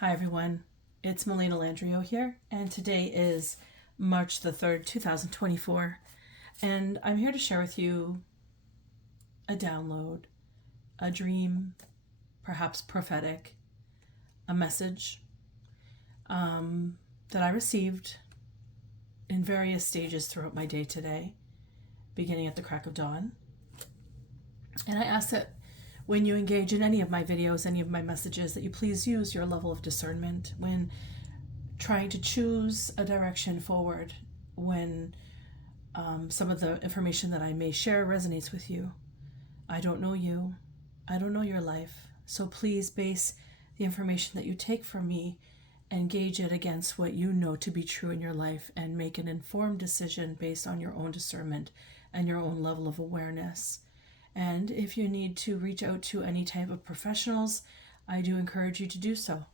Hi everyone, it's Melina Landrio here, and today is March the 3rd, 2024, and I'm here to share with you a download, a dream, perhaps prophetic, a message that I received in various stages throughout my day today, beginning at the crack of dawn. And I ask that when you engage in any of my videos, any of my messages, that you please use your level of discernment when trying to choose a direction forward, when some of the information that I may share resonates with you. I don't know you. I don't know your life. So please base the information that you take from me and gauge it against what you know to be true in your life and make an informed decision based on your own discernment and your own level of awareness. And if you need to reach out to any type of professionals, I do encourage you to do so.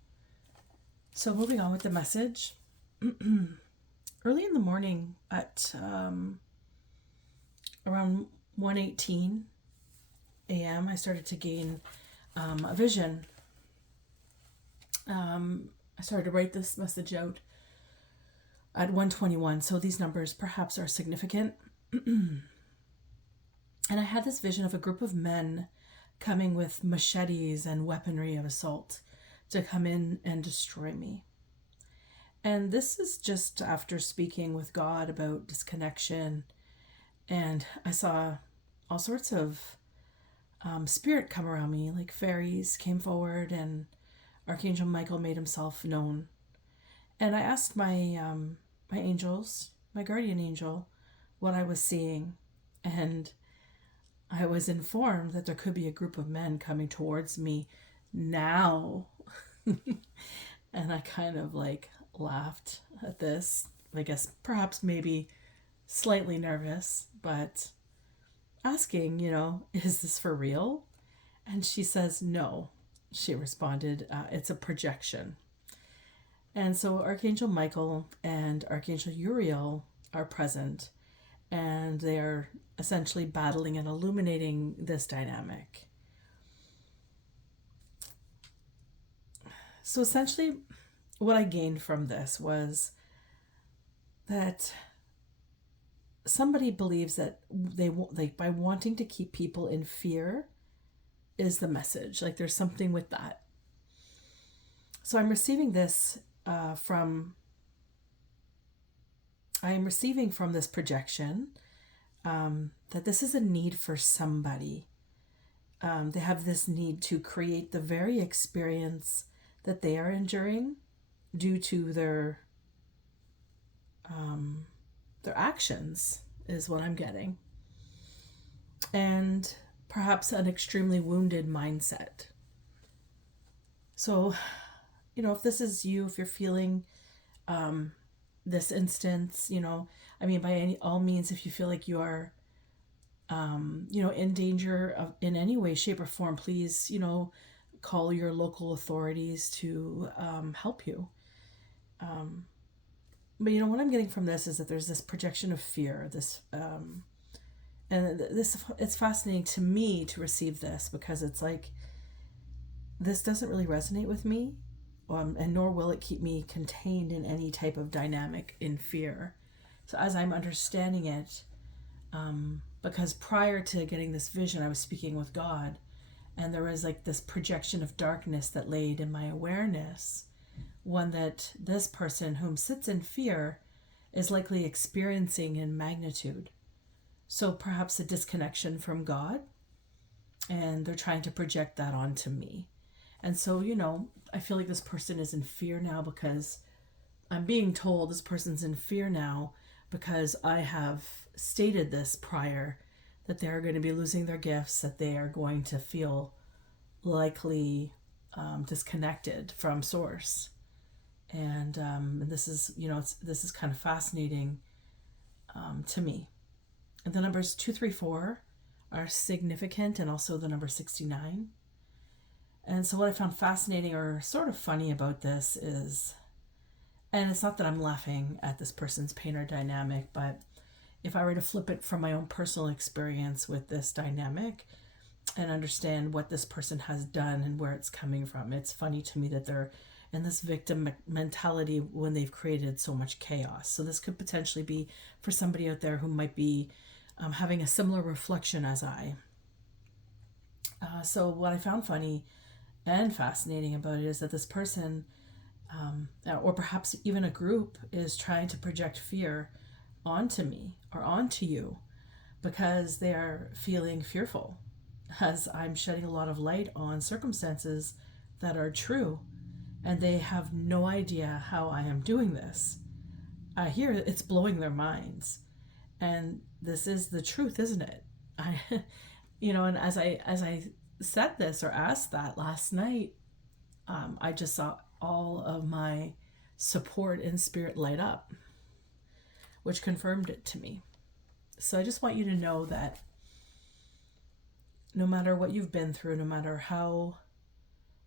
So moving on with the message. Early in the morning at around 1:18 a.m., I started to gain a vision. I started to write this message out at 1:21, so these numbers perhaps are significant. And I had this vision of a group of men coming with machetes and weaponry of assault to come in and destroy me. And this is just after speaking with God about disconnection. And I saw all sorts of spirit come around me, like fairies came forward and Archangel Michael made himself known. And I asked my angels, my guardian angel, what I was seeing. And I was informed that there could be a group of men coming towards me now. And I kind of laughed at this. I guess perhaps maybe slightly nervous, but asking, is this for real? And she says, no. She responded, it's a projection. And so Archangel Michael and Archangel Uriel are present, and they are essentially battling and illuminating this dynamic. So essentially, what I gained from this was that somebody believes that they by wanting to keep people in fear is the message. There's something with that. So I'm receiving this from this projection that this is a need for somebody. They have this need to create the very experience that they are enduring due to their actions, is what I'm getting. And perhaps an extremely wounded mindset. So, if this is you, if you're feeling this instance, by all means, if you feel like you are, in danger of in any way, shape, or form, please, call your local authorities to help you. But what I'm getting from this is that there's this projection of fear, and it's fascinating to me to receive this, because it's like, this doesn't really resonate with me, and nor will it keep me contained in any type of dynamic in fear. So as I'm understanding it, because prior to getting this vision, I was speaking with God, and there was this projection of darkness that laid in my awareness, one that this person whom sits in fear is likely experiencing in magnitude. So perhaps a disconnection from God, and they're trying to project that onto me. And so, I feel like this person is in fear now, because I'm being told this person's in fear now because I have stated this prior, that they are going to be losing their gifts, that they are going to feel likely disconnected from source. And this is, this is kind of fascinating to me. And the numbers 234 are significant, and also the number 69. And so what I found fascinating or sort of funny about this is, and it's not that I'm laughing at this person's pain or dynamic, but if I were to flip it from my own personal experience with this dynamic, and understand what this person has done and where it's coming from. It's funny to me that they're in this victim mentality when they've created so much chaos. So this could potentially be for somebody out there who might be having a similar reflection as I. So what I found funny and fascinating about it is that this person, or perhaps even a group, is trying to project fear onto me or onto you because they are feeling fearful as I'm shedding a lot of light on circumstances that are true, and they have no idea how I am doing this. I hear it's blowing their minds, and this is the truth, isn't it? And as I said this or asked that last night, I just saw all of my support in spirit light up, which confirmed it to me. So I just want you to know that no matter what you've been through, no matter how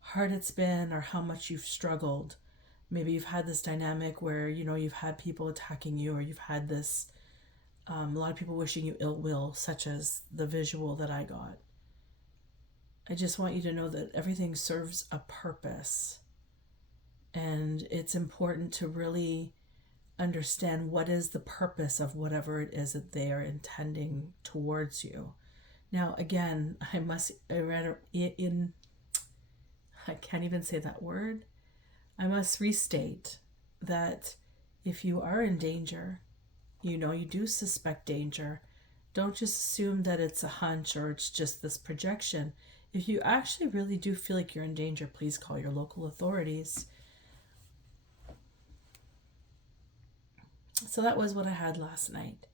hard it's been or how much you've struggled, maybe you've had this dynamic where, you've had people attacking you, or you've had this, a lot of people wishing you ill will, such as the visual that I got. I just want you to know that everything serves a purpose. And it's important to really understand what is the purpose of whatever it is that they are intending towards you. Now, again, I can't even say that word. I must restate that if you are in danger, you do suspect danger, don't just assume that it's a hunch or it's just this projection. If you actually really do feel like you're in danger, please call your local authorities. So that was what I had last night.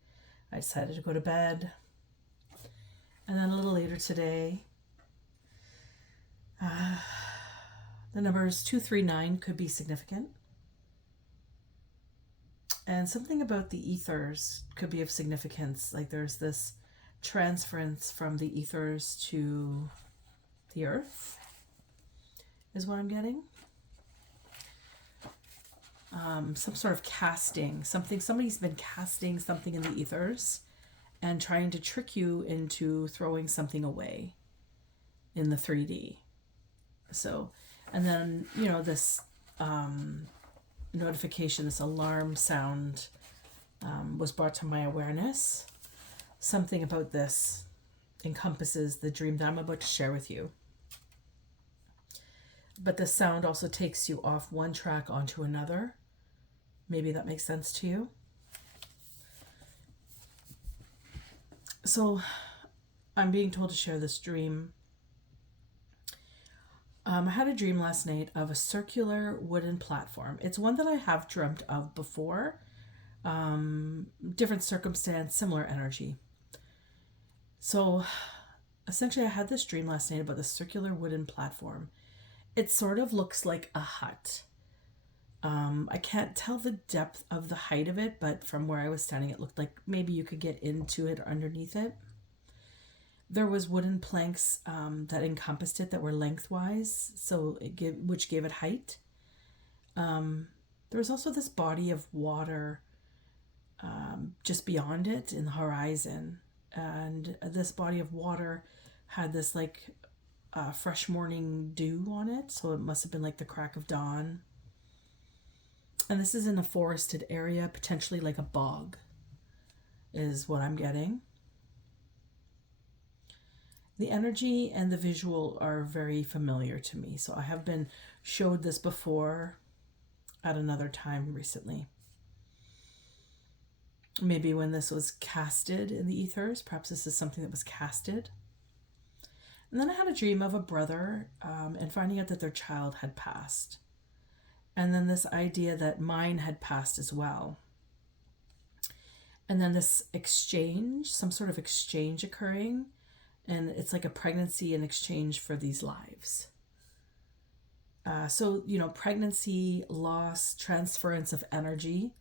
I decided to go to bed. And then a little later today, the numbers 239 could be significant. And something about the ethers could be of significance. Like there's this transference from the ethers to the earth, is what I'm getting. Some sort of casting, somebody's been casting something in the ethers and trying to trick you into throwing something away in the 3D. So, and then, this notification, this alarm sound was brought to my awareness. Something about this encompasses the dream that I'm about to share with you. But the sound also takes you off one track onto another. Maybe that makes sense to you. So I'm being told to share this dream. I had a dream last night of a circular wooden platform. It's one that I have dreamt of before. Different circumstance, similar energy. So essentially I had this dream last night about the circular wooden platform. It sort of looks like a hut. I can't tell the depth of the height of it, but from where I was standing, it looked like maybe you could get into it or underneath it. There was wooden planks that encompassed it that were lengthwise, which gave it height. There was also this body of water just beyond it in the horizon. And this body of water had this fresh morning dew on it, so it must have been like the crack of dawn. And this is in a forested area, potentially like a bog, is what I'm getting. The energy and the visual are very familiar to me, so I have been showed this before at another time recently. Maybe when this was casted in the ethers, perhaps this is something that was casted. And then I had a dream of a brother and finding out that their child had passed. And then this idea that mine had passed as well. And then this exchange, some sort of exchange occurring. And it's like a pregnancy in exchange for these lives. So, pregnancy, loss, transference of energy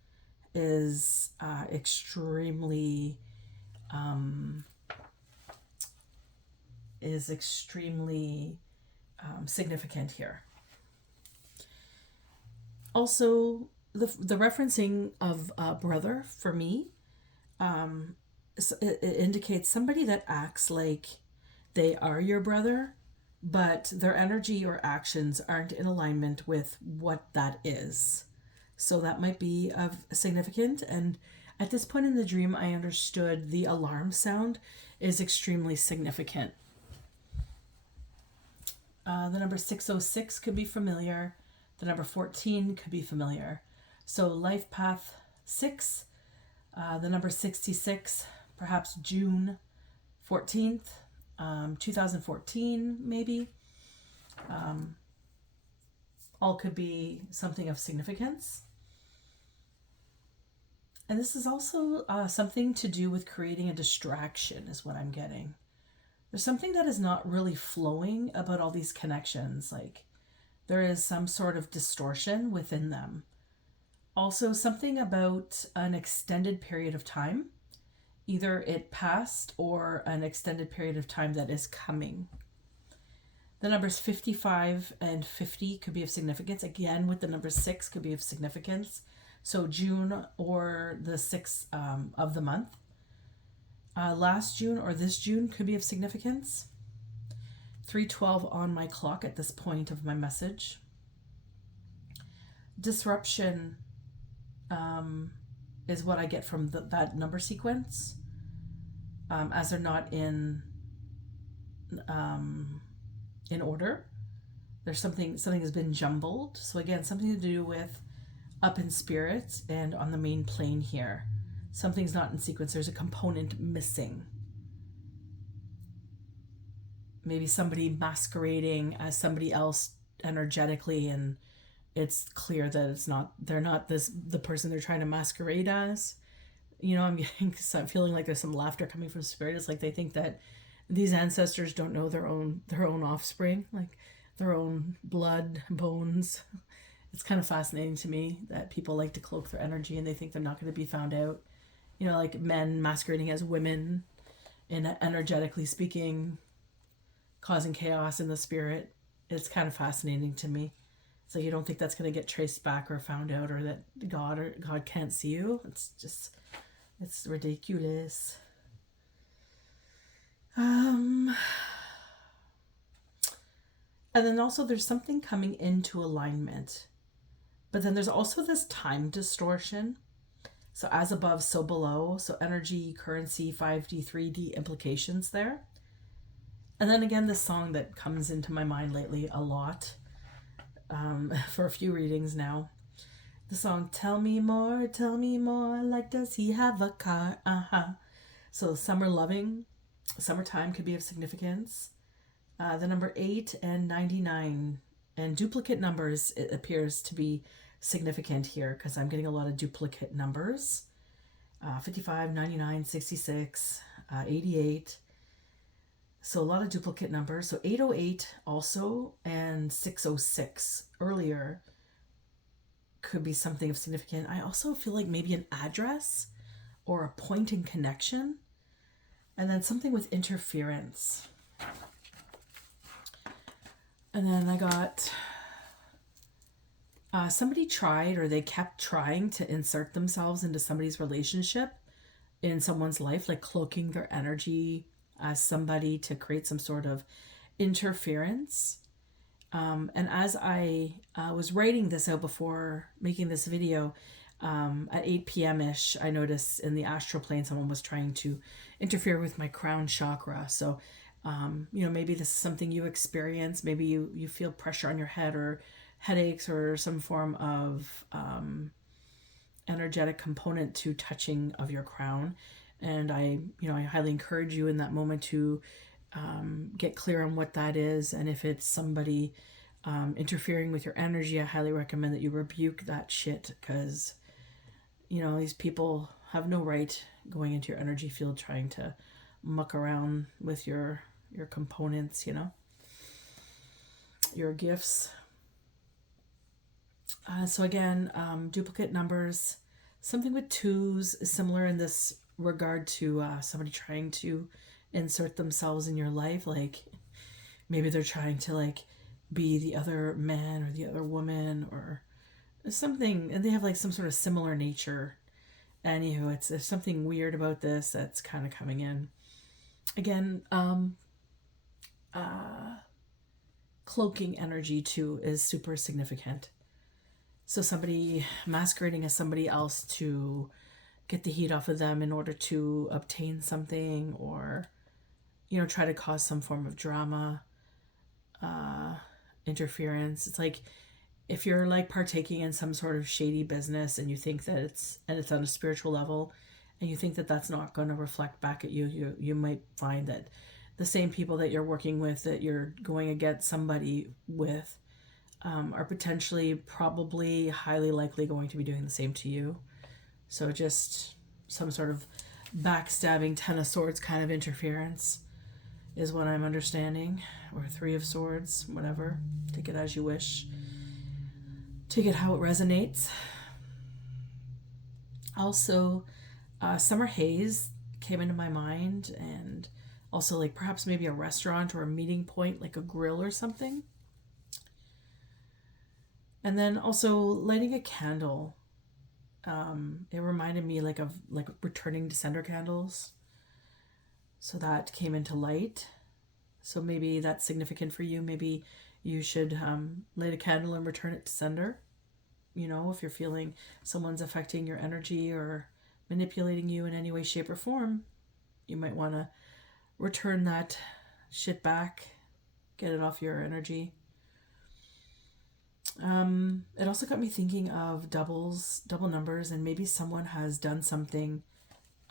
is extremely significant here. Also, the referencing of brother for me, it indicates somebody that acts like they are your brother, but their energy or actions aren't in alignment with what that is. So that might be of significant. And at this point in the dream, I understood the alarm sound is extremely significant. The number 606 could be familiar. The number 14 could be familiar. So life path 6, the number 66, perhaps June 14th, 2014 maybe. All could be something of significance. And this is also something to do with creating a distraction is what I'm getting. There's something that is not really flowing about all these connections. Like there is some sort of distortion within them. Also something about an extended period of time. Either it passed or an extended period of time that is coming. The numbers 55 and 50 could be of significance. Again, with the number 6 could be of significance. So June or the 6th of the month. Last June or this June could be of significance. 3:12 on my clock at this point of my message. Disruption is what I get from that number sequence. As they're not in order. There's something has been jumbled. So again, something to do with up in spirit and on the main plane here. Something's not in sequence. There's a component missing. Maybe somebody masquerading as somebody else energetically, and it's clear that they're not the person they're trying to masquerade as. You know, I'm feeling like there's some laughter coming from spirit. It's like they think that these ancestors don't know their own offspring, like their own blood, bones. It's kind of fascinating to me that people like to cloak their energy and they think they're not going to be found out. You know, like men masquerading as women and energetically speaking, causing chaos in the spirit. It's kind of fascinating to me. So you don't think that's going to get traced back or found out, or that God can't see you. It's ridiculous. And then also there's something coming into alignment. But then there's also this time distortion. So as above, so below. So energy, currency, 5D, 3D implications there. And then again, this song that comes into my mind lately a lot, for a few readings now. The song, tell me more, like does he have a car? So summertime could be of significance. The number 8 and 99 and duplicate numbers, it appears to be significant here because I'm getting a lot of duplicate numbers. 55, 99, 66, 88. So a lot of duplicate numbers. So 808 also, and 606 earlier could be something of significant. I also feel like maybe an address or a point in connection. And then something with interference. And then I got somebody tried, or they kept trying to insert themselves into somebody's relationship in someone's life, like cloaking their energy as somebody to create some sort of interference. And as I was writing this out before making this video, at 8 p.m.-ish, I noticed in the astral plane someone was trying to interfere with my crown chakra. So, maybe this is something you experience. Maybe you feel pressure on your head or headaches or some form of energetic component to touching of your crown. And I highly encourage you in that moment to get clear on what that is. And if it's somebody interfering with your energy, I highly recommend that you rebuke that shit, because these people have no right going into your energy field trying to muck around with your components, your gifts. So again, duplicate numbers, something with 2s is similar in this regard to somebody trying to insert themselves in your life. Like maybe they're trying to be the other man or the other woman or something, and they have some sort of similar nature. Anywho, there's something weird about this that's kind of coming in. Again, cloaking energy too is super significant. So somebody masquerading as somebody else to get the heat off of them in order to obtain something, or, you know, try to cause some form of drama, interference. It's like if you're like partaking in some sort of shady business and you think that it's on a spiritual level, and you think that that's not going to reflect back at you might find that the same people that you're working with, that you're going against somebody with, are potentially, probably, highly likely going to be doing the same to you. So just some sort of backstabbing, Ten of Swords kind of interference is what I'm understanding. Or Three of Swords, whatever. Take it as you wish. Take it how it resonates. Also, summer haze came into my mind, and also like perhaps maybe a restaurant or a meeting point, like a grill or something. And then also lighting a candle. It reminded me like of like returning to sender candles. So that came into light. So maybe that's significant for you. Maybe you should light a candle and return it to sender. You know, if you're feeling someone's affecting your energy or manipulating you in any way, shape, or form, you might want to return that shit back, get it off your energy. It also got me thinking of double numbers, and maybe someone has done something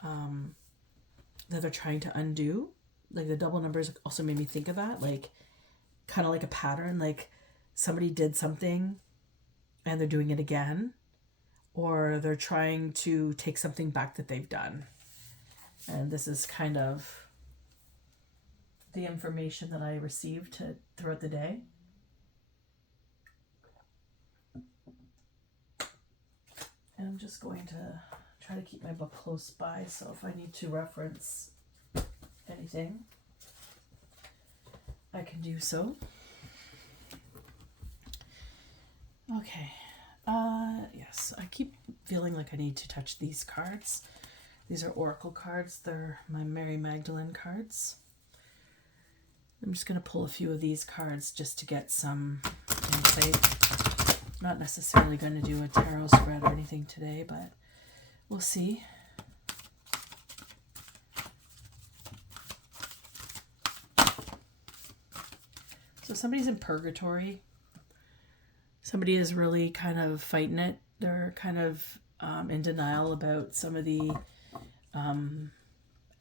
that they're trying to undo. Like the double numbers also made me think of that, like kind of like a pattern, like somebody did something and they're doing it again, or they're trying to take something back that they've done. And this is kind of the information that I received throughout the day. And I'm just going to try to keep my book close by, so if I need to reference anything, I can do so. Okay. Yes, I keep feeling like I need to touch these cards. These are oracle cards. They're my Mary Magdalene cards. I'm just going to pull a few of these cards just to get some insight. Not necessarily going to do a tarot spread or anything today, but we'll see. So somebody's in purgatory. Somebody is really kind of fighting it. They're kind of in denial about some of the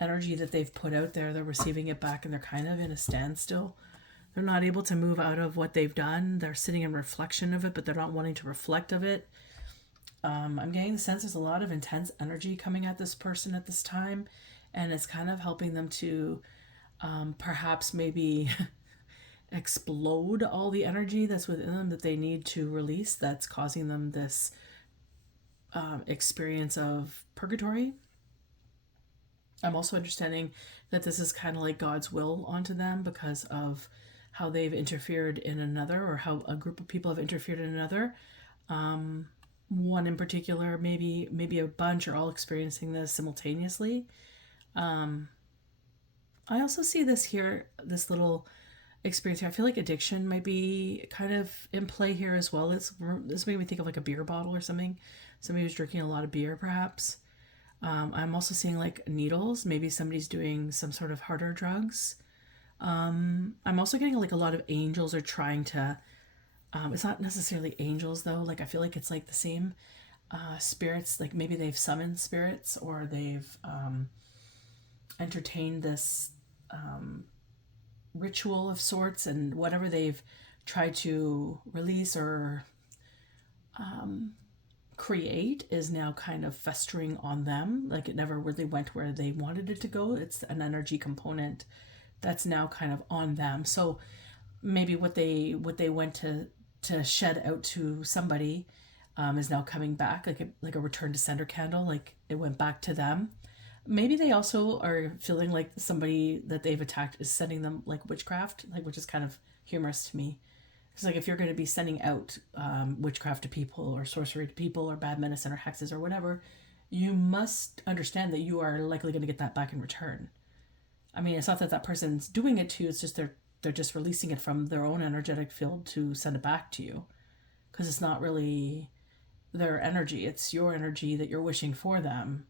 energy that they've put out there. They're receiving it back, and they're kind of in a standstill. They're not able to move out of what they've done. They're sitting in reflection of it, but they're not wanting to reflect of it. I'm getting the sense there's a lot of intense energy coming at this person at this time, and it's kind of helping them to perhaps maybe explode all the energy that's within them that they need to release, that's causing them this experience of purgatory. I'm also understanding that this is kind of like God's will onto them because of how they've interfered in another, or how a group of people have interfered in another. One in particular, maybe a bunch are all experiencing this simultaneously. I also see this here, this little experience here. I feel like addiction might be kind of in play here as well. This made me think of like a beer bottle or something. Somebody was drinking a lot of beer, perhaps. I'm also seeing like needles. Maybe somebody's doing some sort of harder drugs. I'm also getting like a lot of angels are trying to, it's not necessarily angels though. Like I feel like it's like the same spirits, like maybe they've summoned spirits, or they've entertained this ritual of sorts, and whatever they've tried to release or create is now kind of festering on them. Like it never really went where they wanted it to go. It's an energy component that's now kind of on them. So maybe what they went to shed out to somebody is now coming back, like a return to sender candle, like it went back to them. Maybe they also are feeling like somebody that they've attacked is sending them like witchcraft, like, which is kind of humorous to me. Because like if you're going to be sending out witchcraft to people, or sorcery to people, or bad medicine or hexes or whatever, you must understand that you are likely going to get that back in return. I mean, it's not that that person's doing it to you, it's just they're they're just releasing it from their own energetic field to send it back to you, because it's not really their energy, it's your energy that you're wishing for them.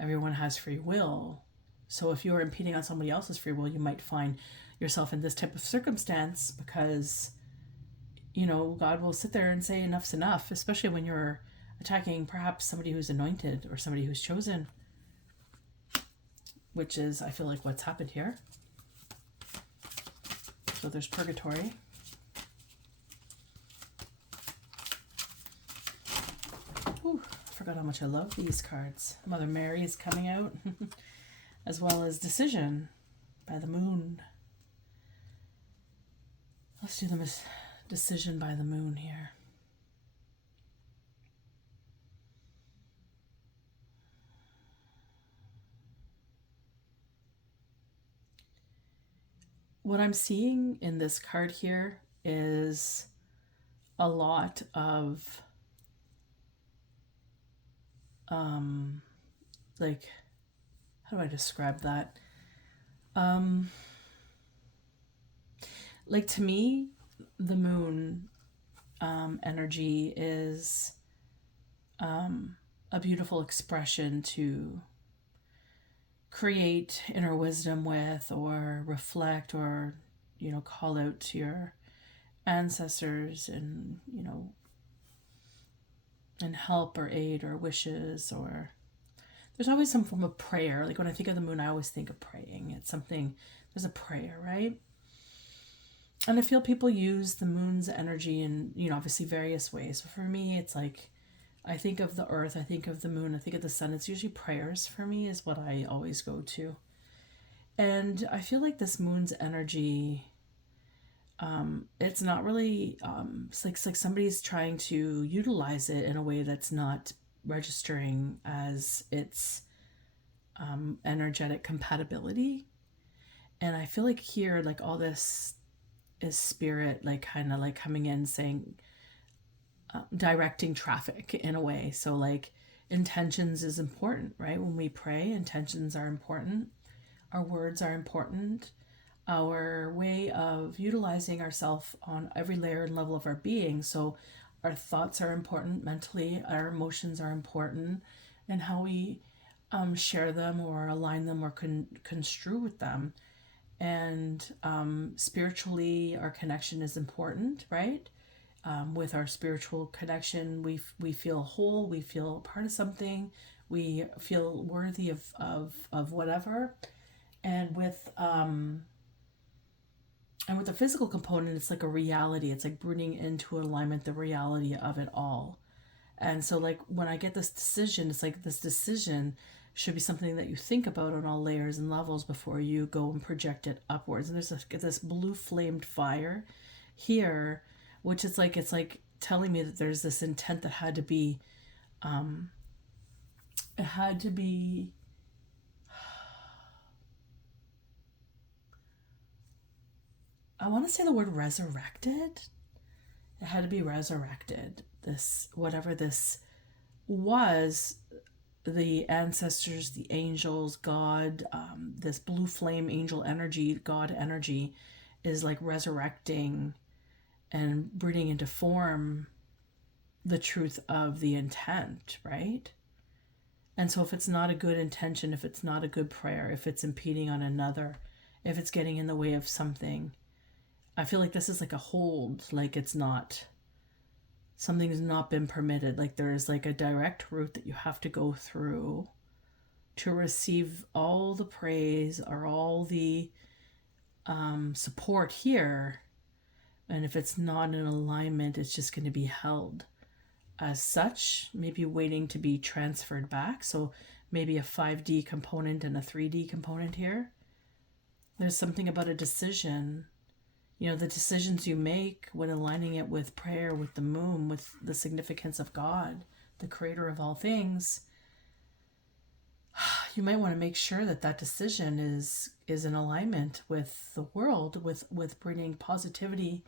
Everyone has free will. So if you're impeding on somebody else's free will, you might find yourself in this type of circumstance because, God will sit there and say enough's enough, especially when you're attacking perhaps somebody who's anointed or somebody who's chosen, which is, I feel like, what's happened here. So there's purgatory. Ooh, I forgot how much I love these cards. Mother Mary is coming out, as well as decision by the moon. Let's do the decision by the moon here. What I'm seeing in this card here is a lot of like, how do I describe that? Like, to me, the moon energy is a beautiful expression to create inner wisdom with, or reflect, or call out to your ancestors and and help or aid or wishes, or there's always some form of prayer. Like, when I think of the moon, I always think of praying. It's something, there's a prayer, right? And I feel people use the moon's energy in obviously various ways, but for me it's like, I think of the earth, I think of the moon, I think of the sun. It's usually prayers for me is what I always go to. And I feel like this moon's energy, it's not really, it's like somebody's trying to utilize it in a way that's not registering as its energetic compatibility. And I feel like here, like, all this is spirit, like, kind of like coming in saying, directing traffic in a way. So, like, intentions is important, right? When we pray, intentions are important. Our words are important. Our way of utilizing ourselves on every layer and level of our being. So our thoughts are important mentally, our emotions are important, and how we share them or align them or construe with them. And spiritually, our connection is important, right? With our spiritual connection, we feel whole, we feel part of something, we feel worthy of whatever. And with the physical component, it's like a reality. It's like bringing into alignment the reality of it all. And so, like, when I get this decision, it's like this decision should be something that you think about on all layers and levels before you go and project it upwards. And there's this blue flamed fire here, which is like, it's like telling me that there's this intent that had to be, it had to be, I want to say the word resurrected. It had to be resurrected. This, whatever this was, the ancestors, the angels, God, this blue flame angel energy, God energy, is like resurrecting and bringing into form the truth of the intent, right? And so if it's not a good intention, if it's not a good prayer, if it's impeding on another, if it's getting in the way of something, I feel like this is like a hold, like it's not, something's not been permitted. Like there's like a direct route that you have to go through to receive all the praise or all the support here. And if it's not in alignment, it's just going to be held as such, maybe waiting to be transferred back. So maybe a 5D component and a 3D component here. There's something about a decision. You know, the decisions you make when aligning it with prayer, with the moon, with the significance of God, the creator of all things, you might want to make sure that that decision is in alignment with the world, with bringing positivity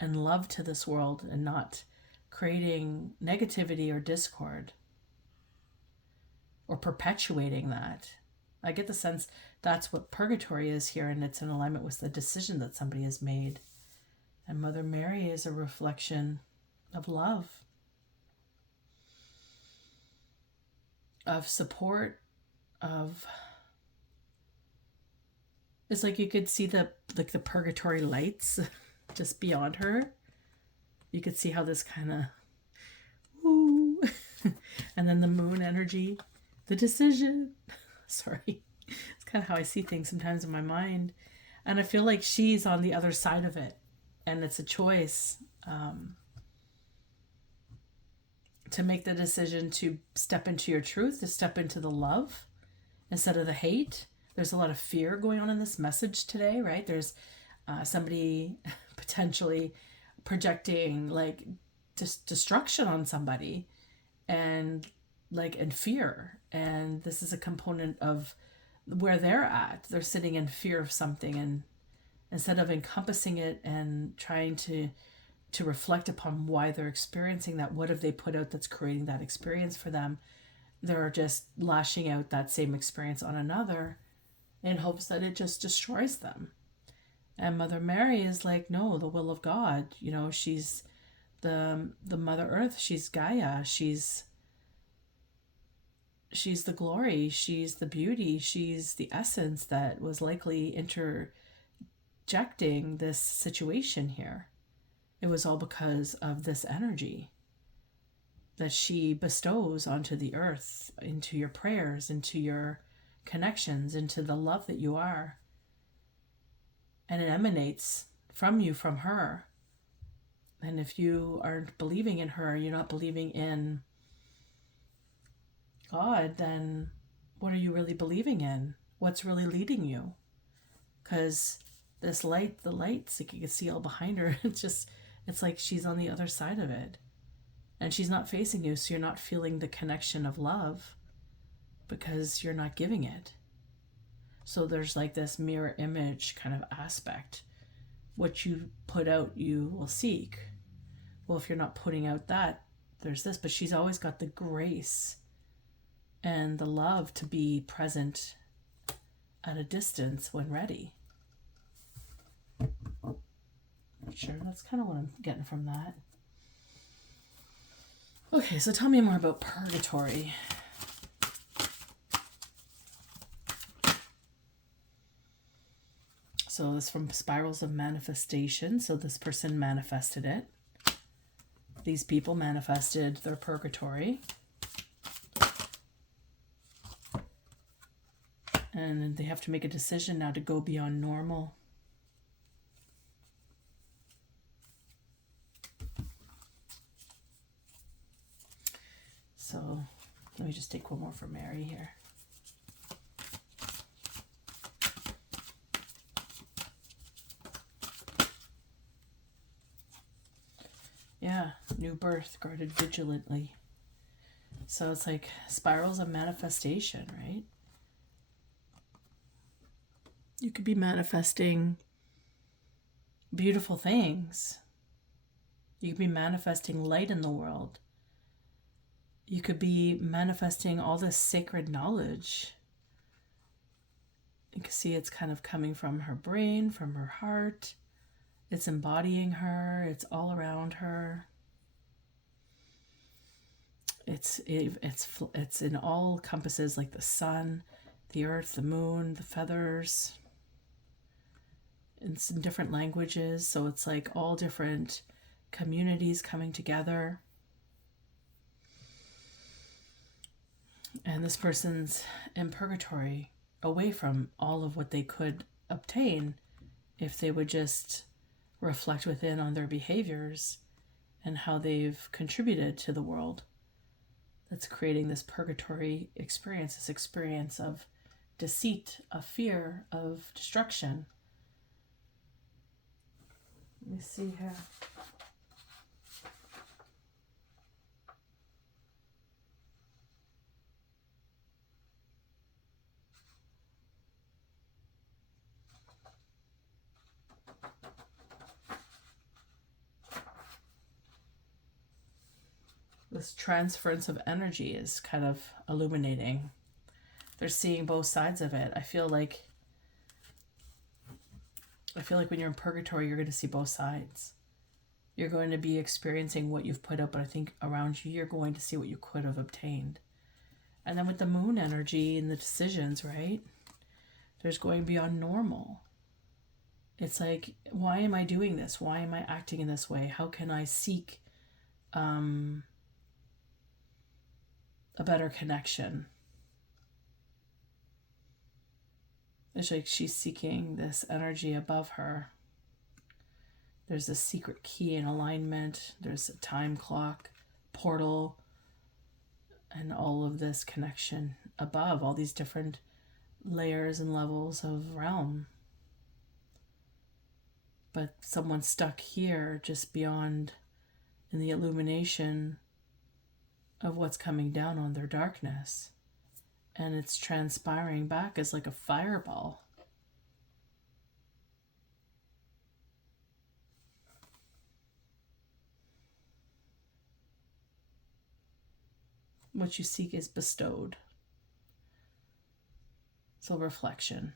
and love to this world and not creating negativity or discord or perpetuating that. I get the sense that's what purgatory is here, and it's in alignment with the decision that somebody has made. And Mother Mary is a reflection of love, of support, of... It's like you could see the purgatory lights just beyond her. You could see how this kind of... Woo! And then the moon energy, the decision. Sorry. It's kind of how I see things sometimes in my mind. And I feel like she's on the other side of it. And it's a choice to make the decision to step into your truth, to step into the love instead of the hate. There's a lot of fear going on in this message today, right? There's somebody potentially projecting like destruction on somebody and fear. And this is a component of where they're at. They're sitting in fear of something, and instead of encompassing it and trying to reflect upon why they're experiencing that, what have they put out that's creating that experience for them, they're just lashing out that same experience on another in hopes that it just destroys them. And Mother Mary is like, no, the will of God. You know, she's the Mother Earth. She's Gaia. She's the glory. She's the beauty. She's the essence that was likely interjecting this situation here. It was all because of this energy that she bestows onto the earth, into your prayers, into your connections, into the love that you are. And it emanates from you, from her. And if you aren't believing in her, you're not believing in God, then what are you really believing in? What's really leading you? Because this light, the lights, like you can see all behind her, it's like she's on the other side of it. And she's not facing you, so you're not feeling the connection of love because you're not giving it. So there's like this mirror image kind of aspect. What you put out, you will seek. Well, if you're not putting out that, there's this. But she's always got the grace and the love to be present at a distance when ready. Sure, that's kind of what I'm getting from that. Okay, so tell me more about purgatory. So this is from Spirals of Manifestation. So this person manifested it. These people manifested their purgatory. And they have to make a decision now to go beyond normal. So let me just take one more for Mary here. Yeah, new birth, guarded vigilantly. So it's like spirals of manifestation, right? You could be manifesting beautiful things. You could be manifesting light in the world. You could be manifesting all this sacred knowledge. You can see it's kind of coming from her brain, from her heart. It's embodying her. It's all around her. It's in all compasses, like the sun, the earth, the moon, the feathers. It's in different languages, so it's like all different communities coming together. And this person's in purgatory, away from all of what they could obtain if they would just reflect within on their behaviors and how they've contributed to the world that's creating this purgatory experience, this experience of deceit, of fear, of destruction. Let me see here. This transference of energy is kind of illuminating. They're seeing both sides of it. I feel like when you're in purgatory, you're going to see both sides. You're going to be experiencing what you've put out, but I think around you, you're going to see what you could have obtained. And then with the moon energy and the decisions, right? There's going beyond normal. It's like, why am I doing this? Why am I acting in this way? How can I seek a better connection? It's like she's seeking this energy above her. There's a secret key in alignment. There's a time clock, portal, and all of this connection above, all these different layers and levels of realm. But someone's stuck here just beyond in the illumination of what's coming down on their darkness. And it's transpiring back as like a fireball. What you seek is bestowed. So reflection.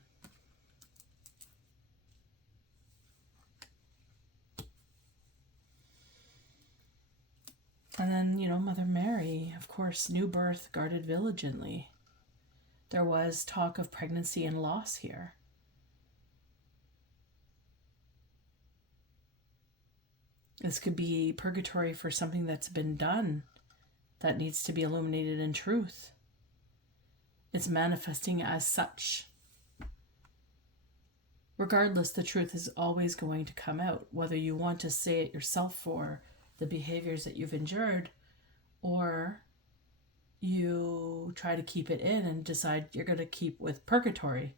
And then, Mother Mary, of course, new birth guarded diligently. There was talk of pregnancy and loss here. This could be purgatory for something that's been done that needs to be illuminated in truth. It's manifesting as such. Regardless, the truth is always going to come out, whether you want to say it yourself for the behaviors that you've endured, or you try to keep it in and decide you're going to keep with purgatory.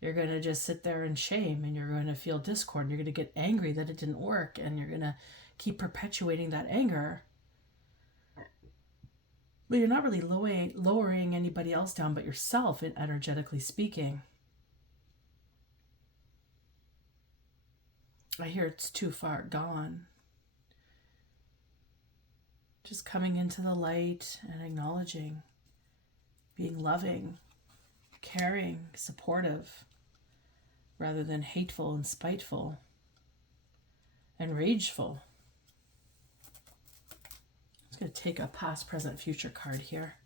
You're going to just sit there in shame, and you're going to feel discord, and you're going to get angry that it didn't work, and you're going to keep perpetuating that anger. But you're not really lowering anybody else down but yourself, energetically speaking. I hear it's too far gone. Just coming into the light and acknowledging, being loving, caring, supportive, rather than hateful and spiteful and rageful. I'm going to take a past, present, future card here.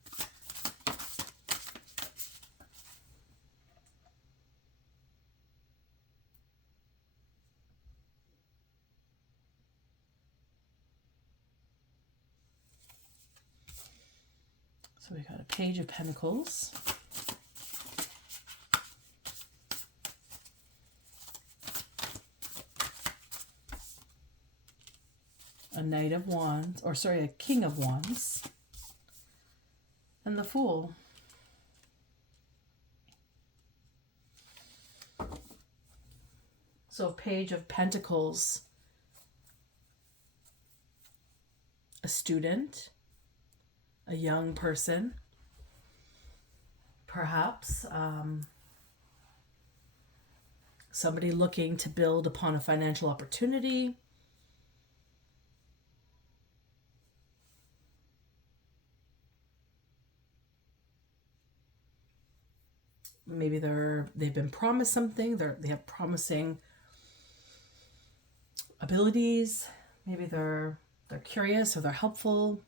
So we got a Page of Pentacles. A Knight of Wands, a King of Wands. And the Fool. So Page of Pentacles. A student. A young person, perhaps somebody looking to build upon a financial opportunity. Maybe they've been promised something. They have promising abilities. Maybe they're curious or they're helpful.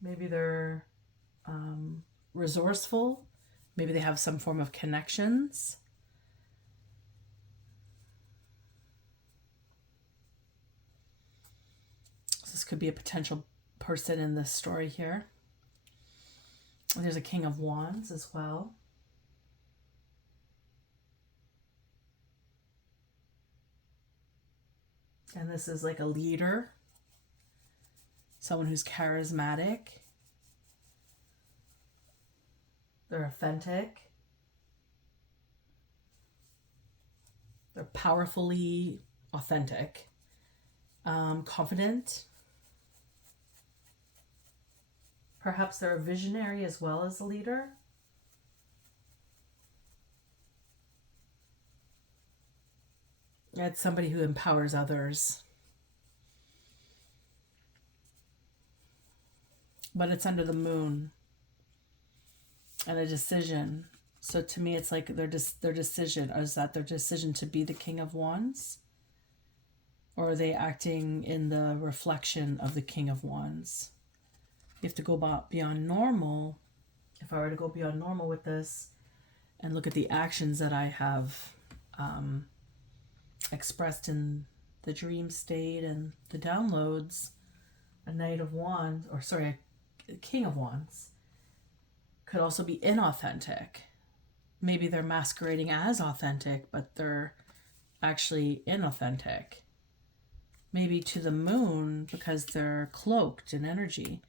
Maybe they're resourceful. Maybe they have some form of connections. So this could be a potential person in this story here. And there's a King of Wands as well. And this is like a leader. Someone who's charismatic. They're authentic. They're powerfully authentic. Confident. Perhaps they're a visionary as well as a leader. It's somebody who empowers others. But it's under the moon. and a decision. So to me, it's like their decision. Is that their decision to be the King of Wands? Or are they acting in the reflection of the King of Wands? You have to go beyond normal. If I were to go beyond normal with this and look at the actions that I have expressed in the dream state and the downloads, a Knight of Wands, or sorry, a King of Wands, could also be inauthentic. Maybe they're masquerading as authentic, but they're actually inauthentic. Maybe to the Moon, because they're cloaked in energy.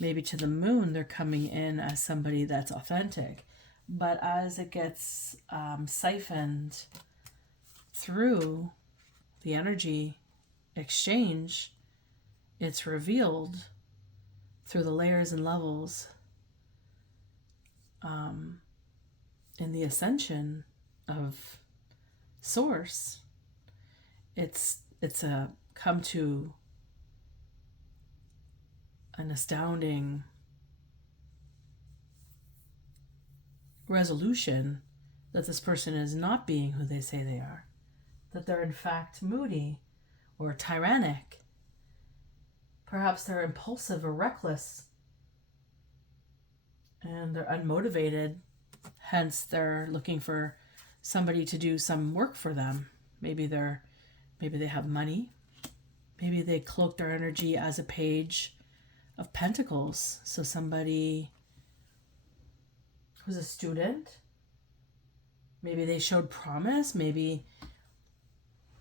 Maybe to the Moon, they're coming in as somebody that's authentic. But as it gets siphoned through the energy exchange, it's revealed through the layers and levels in the ascension of Source. It's a come to an astounding resolution that this person is not being who they say they are, that they're in fact moody or tyrannic. Perhaps they're impulsive or reckless, and they're unmotivated, hence they're looking for somebody to do some work for them. Maybe they have money. Maybe they cloak their energy as a Page of Pentacles. So somebody who's a student, maybe they showed promise. Maybe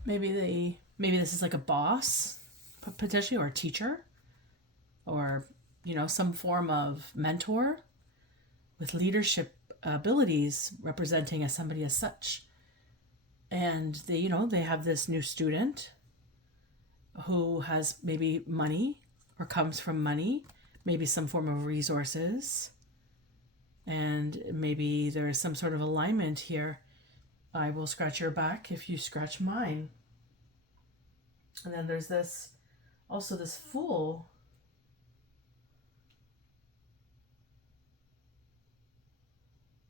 this is like a boss, potentially, or a teacher, or some form of mentor with leadership abilities, representing as somebody as such. And they have this new student who has maybe money or comes from money, maybe some form of resources, and maybe there's some sort of alignment here. I will scratch your back if you scratch mine. And then there's this Fool.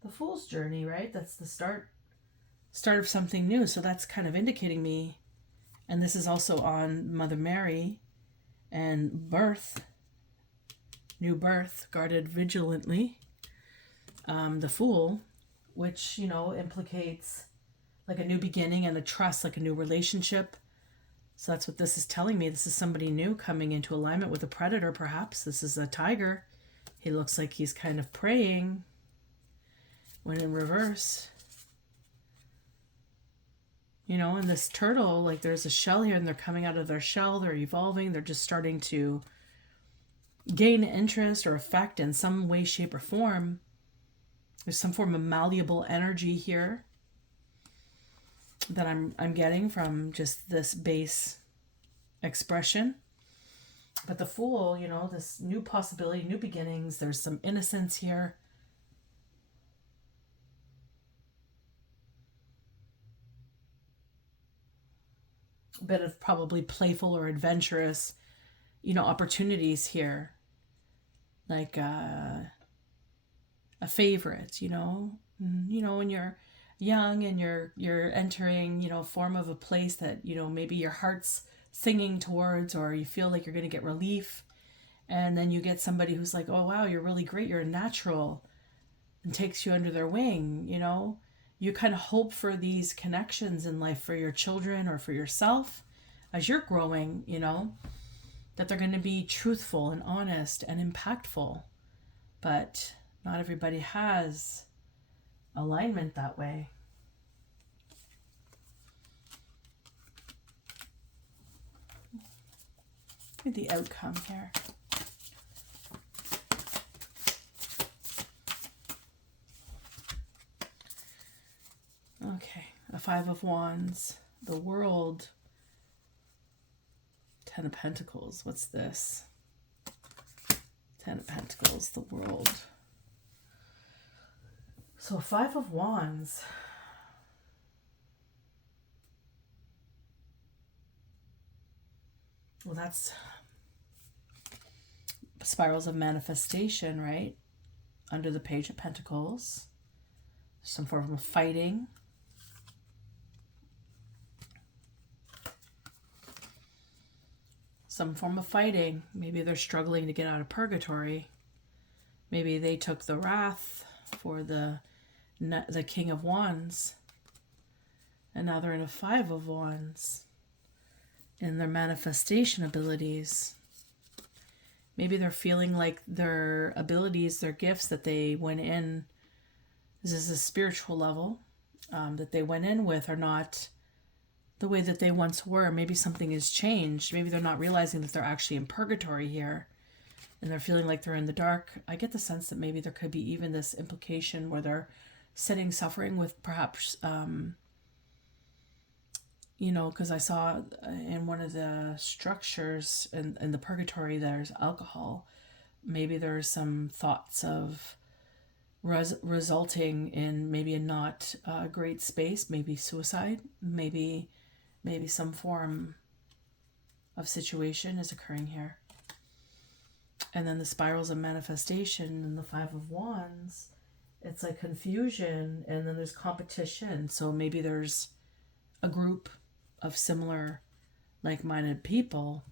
The Fool's journey, right? That's the start of something new. So that's kind of indicating me, and this is also on Mother Mary and birth, new birth, guarded vigilantly. The Fool, which implicates like a new beginning and a trust, like a new relationship. So that's what this is telling me. This is somebody new coming into alignment with a predator, perhaps. This is a tiger. He looks like he's kind of praying, when in reverse. And this turtle, like there's a shell here and they're coming out of their shell, they're evolving, they're just starting to gain interest or effect in some way, shape, or form. There's some form of malleable energy here that I'm getting from just this base expression. But the Fool, this new possibility, new beginnings, there's some innocence here. A bit of probably playful or adventurous, opportunities here. Like a favorite, when you're young and you're entering, form of a place that, maybe your heart's singing towards, or you feel like you're going to get relief. And then you get somebody who's like, oh, wow, you're really great. You're a natural, and takes you under their wing, You kind of hope for these connections in life for your children or for yourself as you're growing, that they're going to be truthful and honest and impactful. But not everybody has alignment that way. Look at the outcome here. Okay, a Five of Wands, the World, Ten of Pentacles. What's this? Ten of Pentacles, the World. So Five of Wands. Well, that's spirals of manifestation, right? under the Page of Pentacles. Some form of fighting. Some form of fighting. Maybe they're struggling to get out of purgatory. Maybe they took the wrath for the King of Wands. And now they're in a Five of Wands. In their manifestation abilities. Maybe they're feeling like their abilities, their gifts that they went in, this is a spiritual level, that they went in with are not the way that they once were. Maybe something has changed. Maybe they're not realizing that they're actually in purgatory here. And they're feeling like they're in the dark. I get the sense that maybe there could be even this implication where they're sitting suffering with perhaps, because I saw in one of the structures in the purgatory there's alcohol. Maybe there's some thoughts of resulting in maybe a not great space, maybe suicide, maybe some form of situation is occurring here. And then the spirals of manifestation and the Five of Wands, it's like confusion, and then there's competition. So maybe there's a group of similar like-minded people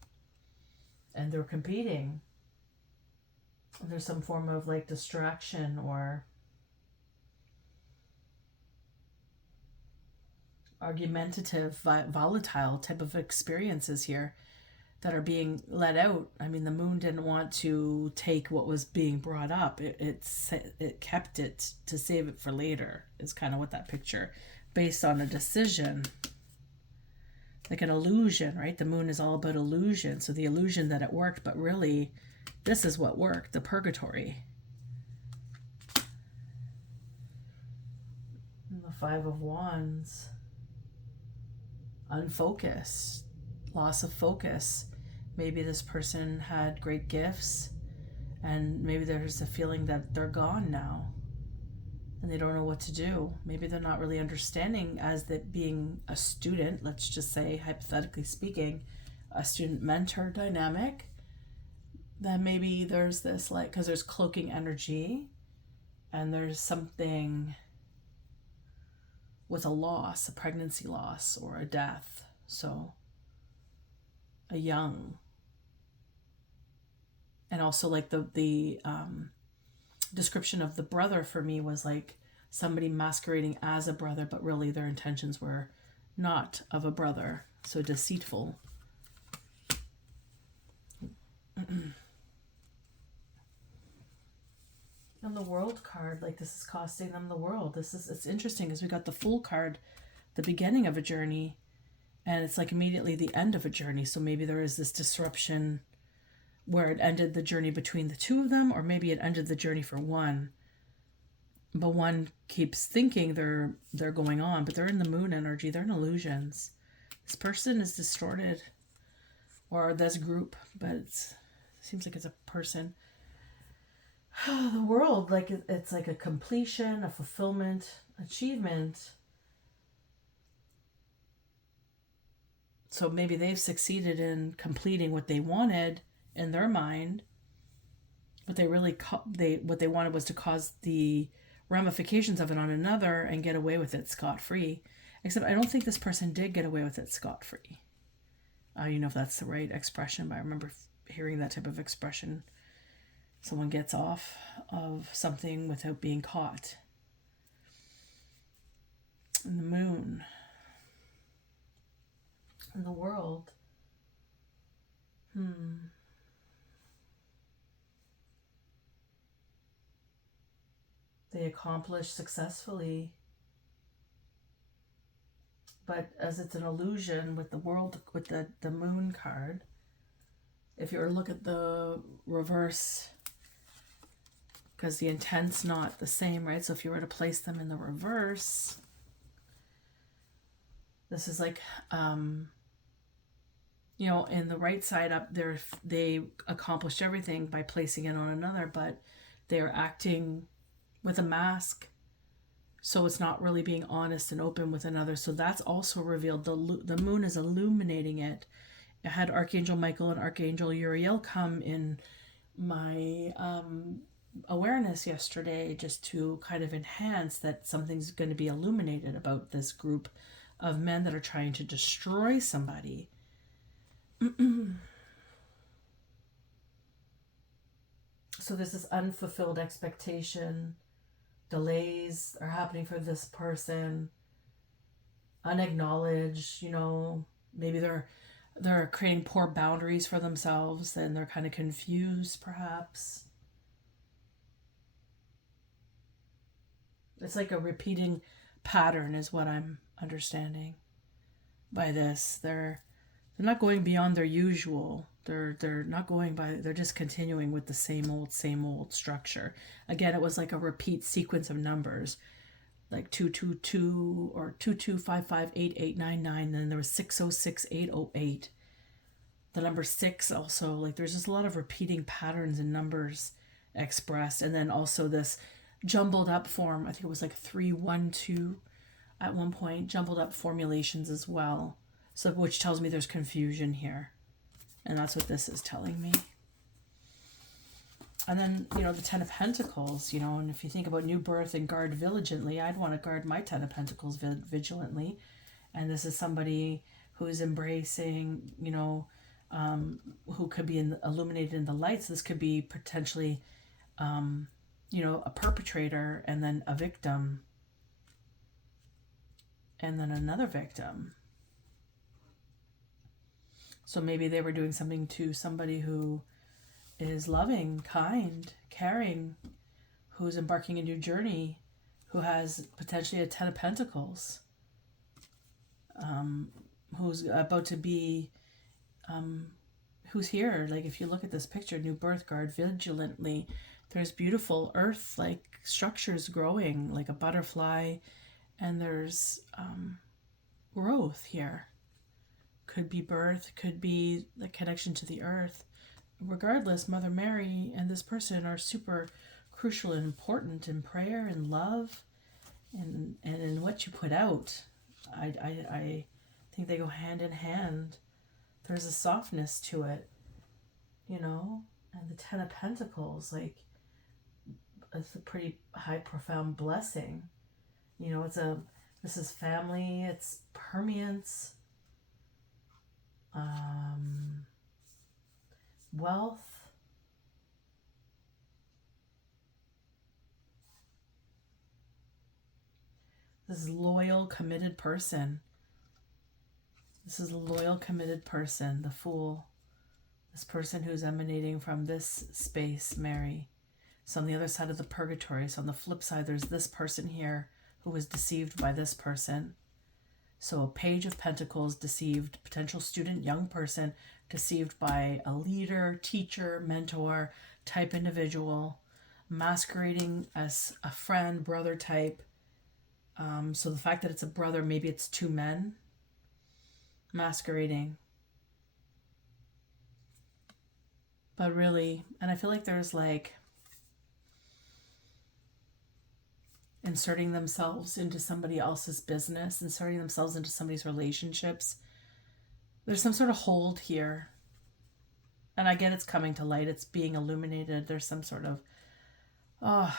and they're competing. There's some form of like distraction or argumentative, volatile type of experiences here that are being let out. I mean, the moon didn't want to take what was being brought up. It kept it to save it for later, is kind of what that picture, based on a decision. Like an illusion, right? The moon is all about illusion. So the illusion that it worked, but really, this is what worked, the purgatory. And the Five of Wands. Unfocused. Loss of focus. Maybe this person had great gifts, and maybe there's a feeling that they're gone now. And they don't know what to do. Maybe they're not really understanding as that being a student, let's just say, hypothetically speaking, a student-mentor dynamic, that maybe there's this like, because there's cloaking energy and there's something with a loss, a pregnancy loss or a death. So a young. And also like the description of the brother for me was like somebody masquerading as a brother, but really their intentions were not of a brother. So deceitful. And the World card, like this is costing them the world. It's interesting because we got the Fool card, the beginning of a journey, and it's like immediately the end of a journey. So maybe there is this disruption where it ended the journey between the two of them, or maybe it ended the journey for one. But one keeps thinking they're going on, but they're in the moon energy. They're in illusions. This person is distorted, or this group, but it seems like it's a person. The world, like it's like a completion, a fulfillment, achievement. So maybe they've succeeded in completing what they wanted in their mind, but they really what they wanted was to cause the ramifications of it on another and get away with it scot-free. Except I don't think this person did get away with it scot-free. If that's the right expression, but I remember hearing that type of expression. Someone gets off of something without being caught. And the moon. And the world. They accomplish successfully. But as it's an illusion with the world, with the moon card, if you were to look at the reverse, because the intent's not the same, right? So if you were to place them in the reverse, this is like, in the right side up there, they accomplished everything by placing it on another, but they're acting with a mask. So it's not really being honest and open with another. So that's also revealed. The moon is illuminating it. It had Archangel Michael and Archangel Uriel come in my awareness yesterday just to kind of enhance that something's going to be illuminated about this group of men that are trying to destroy somebody. So there's this unfulfilled expectation, delays are happening for this person, unacknowledged, maybe they're creating poor boundaries for themselves and they're kind of confused perhaps. It's like a repeating pattern is what I'm understanding by this. They're not going beyond their usual. They're not going by, they're just continuing with the same old structure. Again, it was like a repeat sequence of numbers, like 222 or 22558899. Then there was 606808. The number 6 also, like there's just a lot of repeating patterns in numbers expressed. And then also this jumbled up form, I think it was like 312 at one point, jumbled up formulations as well. So which tells me there's confusion here. And that's what this is telling me. And then, the 10 of Pentacles, and if you think about new birth and guard vigilantly, I'd want to guard my 10 of Pentacles vigilantly. And this is somebody who is embracing, who could be illuminated in the lights. This could be potentially, a perpetrator and then a victim. And then another victim. So maybe they were doing something to somebody who is loving, kind, caring, who's embarking a new journey, who has potentially a 10 of Pentacles, who's about to be, who's here. Like if you look at this picture, new birth, guard vigilantly, there's beautiful earth-like structures growing like a butterfly, and there's growth here. Could be birth, could be the connection to the earth. Regardless, Mother Mary and this person are super crucial and important in prayer and love and in what you put out. I think they go hand in hand. There's a softness to it, and the 10 of Pentacles, like it's a pretty high, profound blessing. This is family, it's permeance, wealth, this loyal, committed person. This is a loyal, committed person, the Fool. This person who's emanating from this space, Mary. So on the other side of the purgatory, so on the flip side, there's this person here who was deceived by this person. So a Page of Pentacles, deceived, potential student, young person, deceived by a leader, teacher, mentor type individual, masquerading as a friend, brother type. So the fact that it's a brother, maybe it's two men masquerading. But really, and I feel like there's like inserting themselves into somebody else's business, inserting themselves into somebody's relationships. There's some sort of hold here. And I get it's coming to light. It's being illuminated. There's some sort of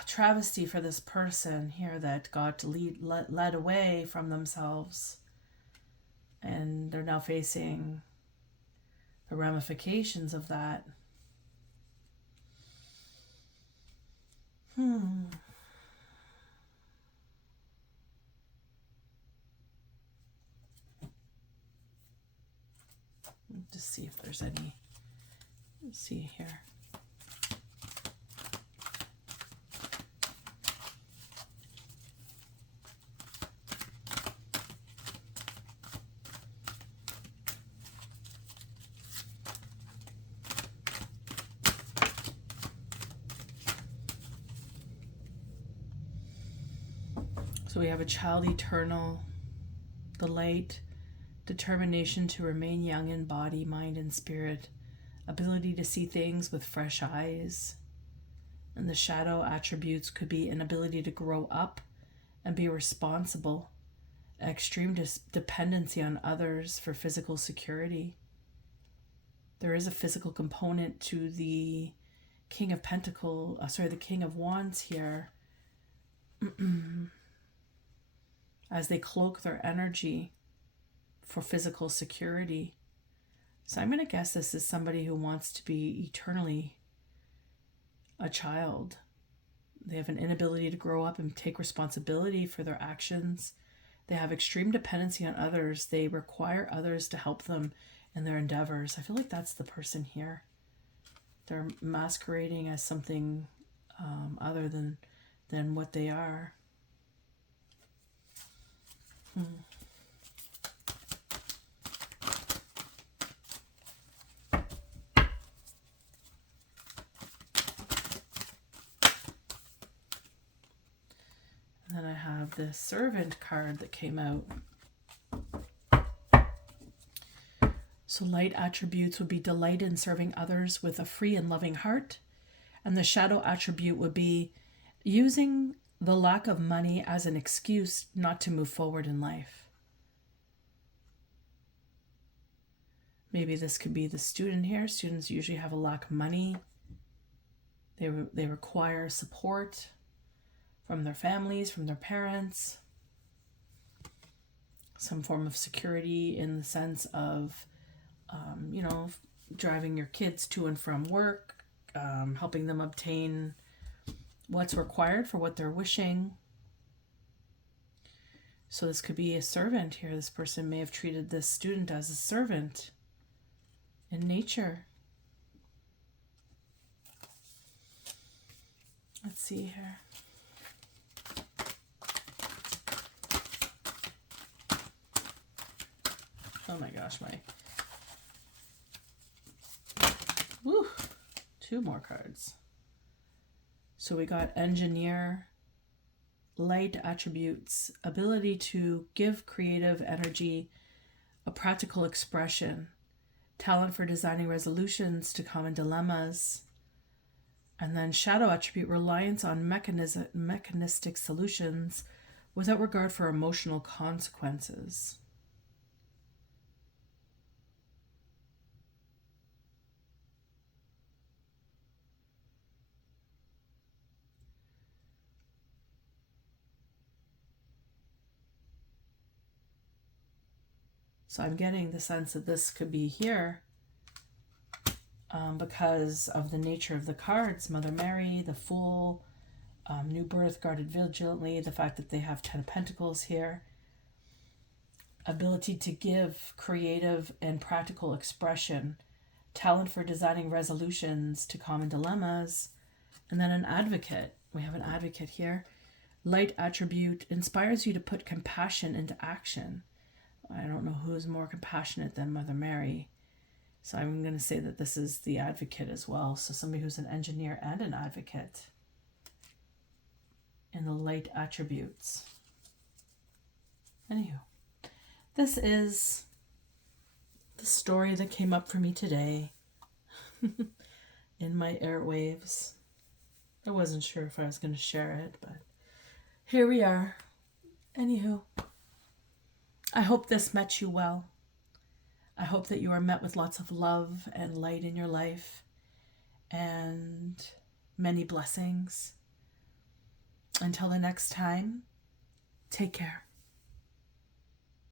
travesty for this person here that got led away from themselves. And they're now facing the ramifications of that. Just see if there's any. Let's see here. So we have a child eternal, the light, determination to remain young in body, mind, and spirit, ability to see things with fresh eyes. And the shadow attributes could be an ability to grow up and be responsible, extreme dependency on others for physical security. There is a physical component to the King of Pentacles, the King of Wands here, as they cloak their energy for physical security. So I'm going to guess this is somebody who wants to be eternally a child. They have an inability to grow up and take responsibility for their actions. They have extreme dependency on others. They require others to help them in their endeavors. I feel like that's the person here. They're masquerading as something other than what they are. And then I have the Servant card that came out. So light attributes would be delight in serving others with a free and loving heart. And the shadow attribute would be using the lack of money as an excuse not to move forward in life. Maybe this could be the student here. Students usually have a lack of money. They require support from their families, from their parents. Some form of security in the sense of, driving your kids to and from work, helping them obtain what's required for what they're wishing. So this could be a servant here. This person may have treated this student as a servant in nature. Let's see here. Oh my gosh, Woo! 2 more cards. So we got engineer, light attributes, ability to give creative energy, a practical expression, talent for designing resolutions to common dilemmas, and then shadow attribute, reliance on mechanistic solutions without regard for emotional consequences. So I'm getting the sense that this could be here because of the nature of the cards. Mother Mary, the Fool, new birth, guarded vigilantly, the fact that they have 10 of Pentacles here. Ability to give creative and practical expression, talent for designing resolutions to common dilemmas, and then an advocate. We have an advocate here. Light attribute inspires you to put compassion into action. I don't know who is more compassionate than Mother Mary. So I'm going to say that this is the advocate as well. So somebody who's an engineer and an advocate in the light attributes. Anywho, this is the story that came up for me today in my airwaves. I wasn't sure if I was going to share it, but here we are. Anywho, I hope this met you well. I hope that you are met with lots of love and light in your life and many blessings. Until the next time, take care.